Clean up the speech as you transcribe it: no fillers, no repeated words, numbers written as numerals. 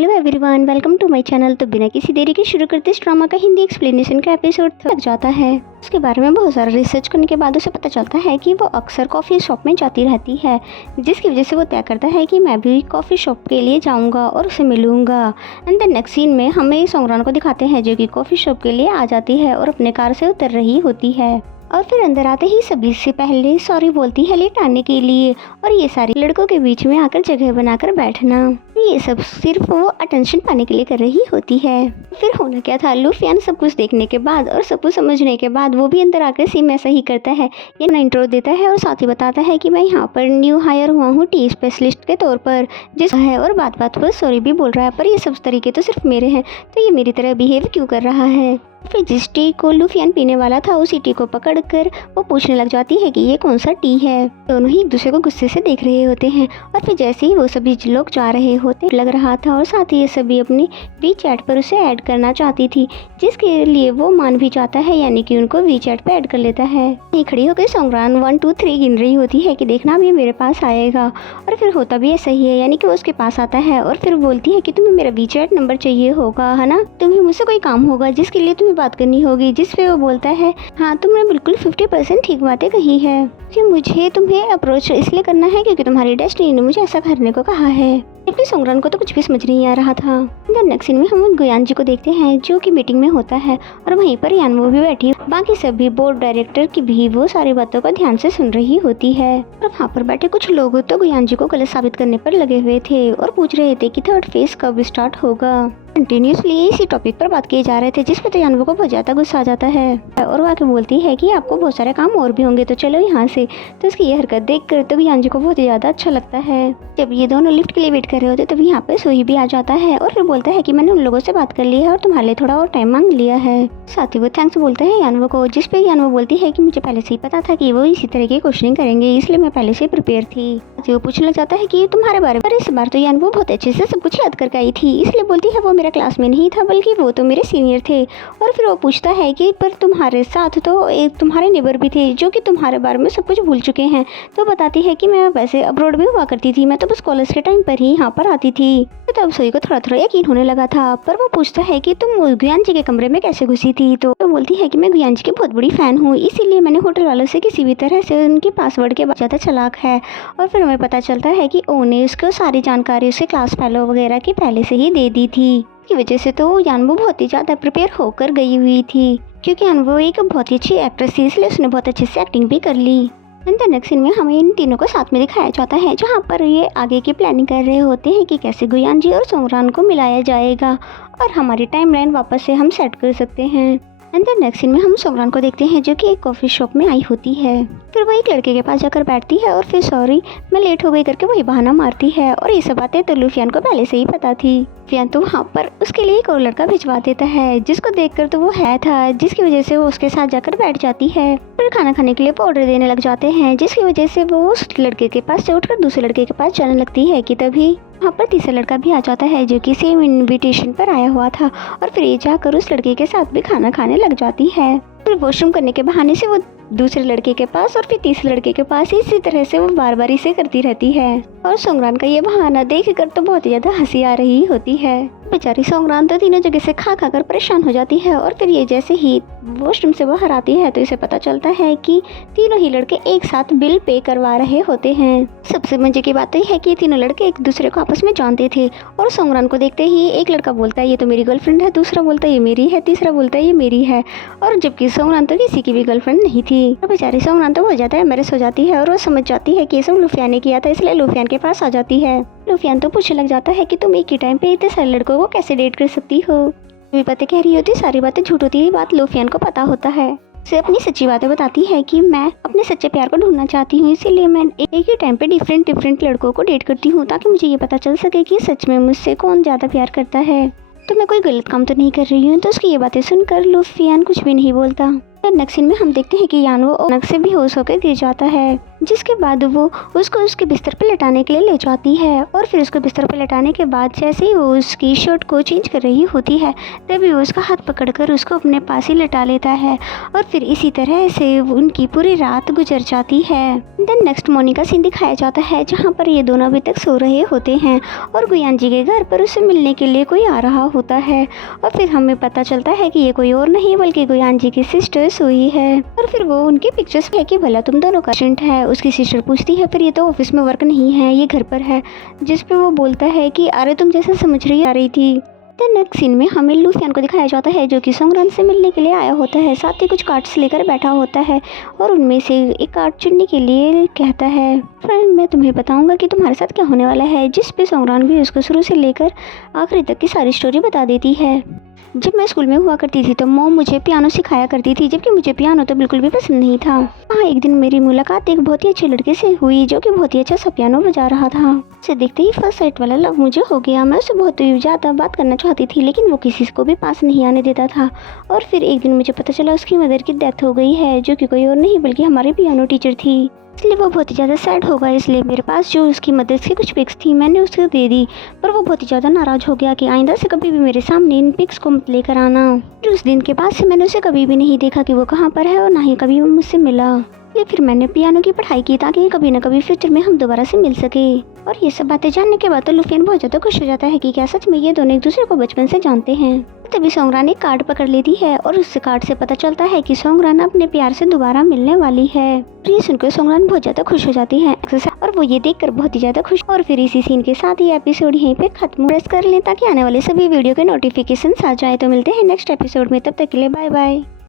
Hello everyone, welcome to my channel. तो बिना किसी देरी के शुरू करते इस ड्रामा का हिंदी एक्सप्लेनेशन का एपिसोड लग जाता है। उसके बारे में बहुत सारा रिसर्च करने के बाद उसे पता चलता है कि वो अक्सर कॉफ़ी शॉप में जाती रहती है, जिसकी वजह से वो तय करता है कि मैं भी कॉफ़ी शॉप के लिए जाऊंगा और उसे मिलूंगा। एंड द नेक्स्ट सीन में हमें सोंगरान को दिखाते हैं जो कि कॉफ़ी शॉप के लिए आ जाती है और अपने कार से उतर रही होती है और फिर अंदर आते ही सभी से पहले सॉरी बोलती है लेट आने के लिए, और ये सारे लड़कों के बीच में आकर जगह बनाकर बैठना। ये सब सिर्फ वो अटेंशन पाने के लिए कर रही होती है। फिर होना क्या था, लूफियान सब कुछ देखने के बाद और सब कुछ समझने के बाद वो भी अंदर आकर सेम ऐसा ही करता है। ये ना इंट्रो देता है और साथ ही बताता है कि मैं यहाँ पर न्यू हायर हुआ हूँ टी स्पेशलिस्ट के तौर पर, जिस है और बात बात पर सॉरी भी बोल रहा है, पर ये सब तरीके तो सिर्फ मेरे हैं, तो ये मेरी तरह बिहेव क्यों कर रहा है। फिर जिस टी को लूफियान पीने वाला था उसी टी को पकड़कर वो पूछने लग जाती है कि ये कौन सा टी है। दोनों ही एक दूसरे को गुस्से से देख रहे होते हैं और फिर जैसे ही वो सभी लोग जा रहे होते लग रहा था और साथ ही ये सभी अपनी वी चैट पर उसे ऐड करना चाहती थी, जिसके लिए वो मान भी जाता है, यानी कि उनको वी चैट पर ऐड कर लेता है। ये खड़ी होकर सोंगरान 1 2 3 गिन रही होती है कि देखना अब ये मेरे पास आएगा, और फिर होता भी ऐसा ही है, यानी कि वो उसके पास आता है और फिर बोलती है कि तुम्हें मेरा वी चैट नंबर चाहिए होगा, है ना, तुम्हें मुझसे कोई काम होगा जिसके लिए तुम्हें बात करनी होगी। जिस पे वो बोलता है हाँ तुमने बिल्कुल 50% ठीक बातें कही है कि मुझे तुम्हें अप्रोच इसलिए करना है क्योंकि तुम्हारी डेस्टिनी ने मुझे ऐसा करने को कहा है। जबकि सोंगरान को तो कुछ भी समझ नहीं आ रहा था। नेक्स्ट सीन में हम गुयान जी को देखते हैं जो कि मीटिंग में होता है और वहीं पर यानवो भी बैठी, बाकी सभी बोर्ड डायरेक्टर की भी वो सारी बातों को ध्यान से सुन रही होती है। और वहाँ पर बैठे कुछ लोग तो गुयान जी को गलत साबित करने पर लगे हुए थे और पूछ रहे थे कि थर्ड फेज कब स्टार्ट होगा। कंटिन्यूसली इसी टॉपिक पर बात किए जा रहे थे, जिस पे तो यानवो को बहुत ज्यादा गुस्सा आ जाता है और वो आके बोलती है कि आपको बहुत सारे काम और भी होंगे तो चलो यहाँ से। तो उसकी ये हरकत देख कर तो यान जी को बहुत ज्यादा अच्छा लगता है। जब ये दोनों लिफ्ट के लिए वेट कर रहे होते तब यहाँ पे सोही भी आ जाता है और फिर बोलता है कि मैंने उन लोगों से बात कर ली है और तुम्हारे लिए थोड़ा और टाइम मांग लिया है। साथ ही वो थैंक्स बोलता है यानवो को, जिस पे यानवो बोलती है कि मुझे पहले से ही पता था कि वो इसी तरह की क्वेश्चनिंग करेंगे, इसलिए मैं पहले से प्रिपेयर थी। वो पूछने लग जाता है कि तुम्हारे बारे में, इस बार तो यानवो बहुत अच्छे से सब कुछ याद करके आई थी, इसलिए बोलती है वो मेरा क्लास में नहीं था बल्कि वो तो मेरे सीनियर थे। और फिर वो पूछता है कि पर तुम्हारे साथ तो एक तुम्हारे नेबर भी थे जो कि तुम्हारे बारे में सब कुछ भूल चुके हैं। तो बताती है कि मैं वैसे अब्रॉड भी हुआ करती थी, मैं तो बस कॉलेज के टाइम पर ही यहाँ पर आती थी। तो अब सोई को थोड़ा थोड़ा यकीन होने लगा था, पर वो पूछता है कि तुम गुयान जी के कमरे में कैसे घुसी थी। तो वो बोलती है कि मैं गुयान जी की बहुत बड़ी फैन हूँ, इसीलिए मैंने होटल वालों से किसी भी तरह से उनके पासवर्ड के ज़्यादा चालाक है। और फिर हमें पता चलता है कि ओ ने उसको सारी जानकारी उसके क्लास फेलो वगैरह की पहले से ही दे दी थी। की वजह से तो यानवो बहुत ही ज़्यादा प्रिपेयर होकर गई हुई थी, क्योंकि यानवो एक बहुत ही अच्छी एक्ट्रेस थी, इसलिए उसने बहुत अच्छे से एक्टिंग भी कर ली। नेक्स्ट सीन में हमें इन तीनों को साथ में दिखाया जाता है, जहाँ पर ये आगे की प्लानिंग कर रहे होते हैं कि कैसे गुयान जी और सोंगरान को मिलाया जाएगा और हमारी टाइमलाइन वापस से हम सेट कर सकते हैं। नेक्स्ट सीन में हम सोंगरान को देखते हैं जो कि एक कॉफ़ी शॉप में आई होती है। फिर वो एक लड़के के पास जाकर बैठती है और फिर सॉरी मैं लेट हो गई करके वही बहाना मारती है, और ये सब बातें तो लूफियान को पहले से ही पता थी। लूफियान तो वहाँ पर उसके लिए एक और लड़का भिजवा देता है, जिसको देखकर तो वो है था, जिसकी वजह से वो उसके साथ जाकर बैठ जाती है। फिर खाना खाने के लिए वो ऑर्डर देने लग जाते हैं, जिसकी वजह से वो उस लड़के के पास से उठकर दूसरे लड़के के पास जाने लगती है कि तभी वहाँ पर तीसरा लड़का भी आ जाता है जो कि सेम इनविटेशन पर आया हुआ था, और फिर ये जाकर उस लड़के के साथ भी खाना खाने लग जाती है। फिर वॉशरूम करने के बहाने से वो दूसरे लड़के के पास और फिर तीसरे लड़के के पास इसी तरह से वो बार बार इसे करती रहती है। और सोंगरान का ये बहाना देख कर तो बहुत ज्यादा हंसी आ रही होती है। बेचारी सोंगरान तो तीनों जगह से खा कर परेशान हो जाती है, और फिर ये जैसे ही वॉशरूम से बाहर आती है तो इसे पता चलता है कि तीनों ही लड़के एक साथ बिल पे करवा रहे होते हैं। सबसे मजे की बात तो यह है कि तीनों लड़के एक दूसरे को आपस में जानते थे, और सोंगरान को देखते ही एक लड़का बोलता है ये तो मेरी गर्लफ्रेंड है, दूसरा बोलता है ये मेरी है, तीसरा बोलता है ये मेरी है, और जबकि सोंगरान तो किसी की भी गर्लफ्रेंड नहीं थी। और बेचारी सोंगरान तो हो जाता है एम्बैरेस हो जाती है और वो समझ जाती है कि ये सब लूफियान ने किया था, इसलिए लूफियान के पास आ जाती है। लूफियान तो पूछने लग जाता है कि तुम एक ही टाइम पे इतने सारे लड़कों को कैसे डेट कर सकती हो। भी बातें कह रही होती, सारी बातें झूठ होती है, बात लूफियान को पता होता है। उसे अपनी सच्ची बातें बताती है कि मैं अपने सच्चे प्यार को ढूंढना चाहती हूँ, इसीलिए मैं एक ही टाइम पे डिफरेंट लड़कों को डेट करती हूँ, ताकि मुझे ये पता चल सके कि सच में मुझसे कौन ज़्यादा प्यार करता है। तो मैं कोई गलत काम तो नहीं कर रही हूँ। तो उसकी ये बातें सुनकर लूफियान कुछ भी नहीं बोलता। नेक्स्ट सीन में हम देखते हैं कि यानो अचानक से बेहोश होकर गिर जाता है, जिसके बाद वो उसको उसके बिस्तर पर लेटाने के लिए ले जाती है। और फिर उसको बिस्तर पर लेटाने के बाद जैसे ही वो उसकी शर्ट को चेंज कर रही होती है तभी वो उसका हाथ पकड़कर उसको अपने पास ही लेटा लेता है। और फिर इसी तरह से उनकी पूरी रात गुजर जाती है। देन नेक्स्ट मॉर्निंग का सीन दिखाया जाता है जहाँ पर ये दोनों अभी तक सो रहे होते हैं और गुयान जी के घर पर उससे मिलने के लिए कोई आ रहा होता है। और फिर हमें पता चलता है कि ये कोई और नहीं बल्कि गुयान जी की सिस्टर सोई है। और फिर वो उनकी पिक्चर्स है कि भला तुम दोनों का पेशेंट है। उसकी सिस्टर पूछती है फिर ये तो ऑफिस में वर्क नहीं है, ये घर पर है, जिस पे वो बोलता है कि अरे तुम जैसा समझ रही आ रही थी। नेक्स्ट सीन में हमें लूफियन को दिखाया जाता है जो कि सोंगरान से मिलने के लिए आया होता है, साथ ही कुछ कार्ड्स लेकर बैठा होता है और उनमें से एक कार्ड चुनने के लिए कहता है फ्रेंड मैं तुम्हें बताऊंगा कि तुम्हारे साथ क्या होने वाला है, जिस पे सोंगरान भी उसको शुरू से लेकर आखिरी तक की सारी स्टोरी बता देती है। जब मैं स्कूल में हुआ करती थी तो मॉम मुझे पियानो सिखाया करती थी, जबकि मुझे पियानो तो बिल्कुल भी पसंद नहीं था। हाँ, एक दिन मेरी मुलाकात एक बहुत ही अच्छे लड़के से हुई जो कि बहुत ही अच्छा सा पियानो बजा रहा था। उसे देखते ही फर्स्ट साइट वाला लव मुझे हो गया। मैं उससे बहुत ही ज़्यादा बात करना चाहती थी लेकिन वो किसी को भी पास नहीं आने देता था। और फिर एक दिन मुझे पता चला उसकी मदर की डेथ हो गई है, जो कि कोई और नहीं बल्कि हमारी पियानो टीचर थी। इसलिए वो बहुत ही ज़्यादा सैड हो गया। इसलिए मेरे पास जो उसकी मदर्स की कुछ पिक्स थी मैंने उसको दे दी, पर वो बहुत ही ज़्यादा नाराज़ हो गया कि आइंदा से कभी भी मेरे सामने इन पिक्स को मत लेकर आना। फिर उस दिन के बाद से मैंने उसे कभी भी नहीं देखा कि वो कहाँ पर है और ना ही कभी वो मुझसे मिला। ये फिर मैंने पियानो की पढ़ाई की ताकि कभी न कभी फ्यूचर में हम दोबारा से मिल सके। और ये सब बातें जानने के बाद तो लुफियन बहुत ज़्यादा खुश हो जाता है कि क्या सच में ये दोनों एक दूसरे को बचपन से जानते हैं। तभी सोंगरान एक कार्ड पकड़ लेती है और उस कार्ड से पता चलता है कि सोंगरान अपने प्यार से दोबारा मिलने वाली है। ये सुनकर सोंगरान बहुत ज़्यादा खुश हो जाती है और वो ये देखकर बहुत ही ज़्यादा खुश। और फिर इसी सीन के साथ ही एपिसोड यहीं पे खत्म। प्रेस कर लें ताकि आने वाले सभी वीडियो के नोटिफिकेशन आ जाए। तो मिलते हैं नेक्स्ट एपिसोड में, तब तक के लिए बाय बाय।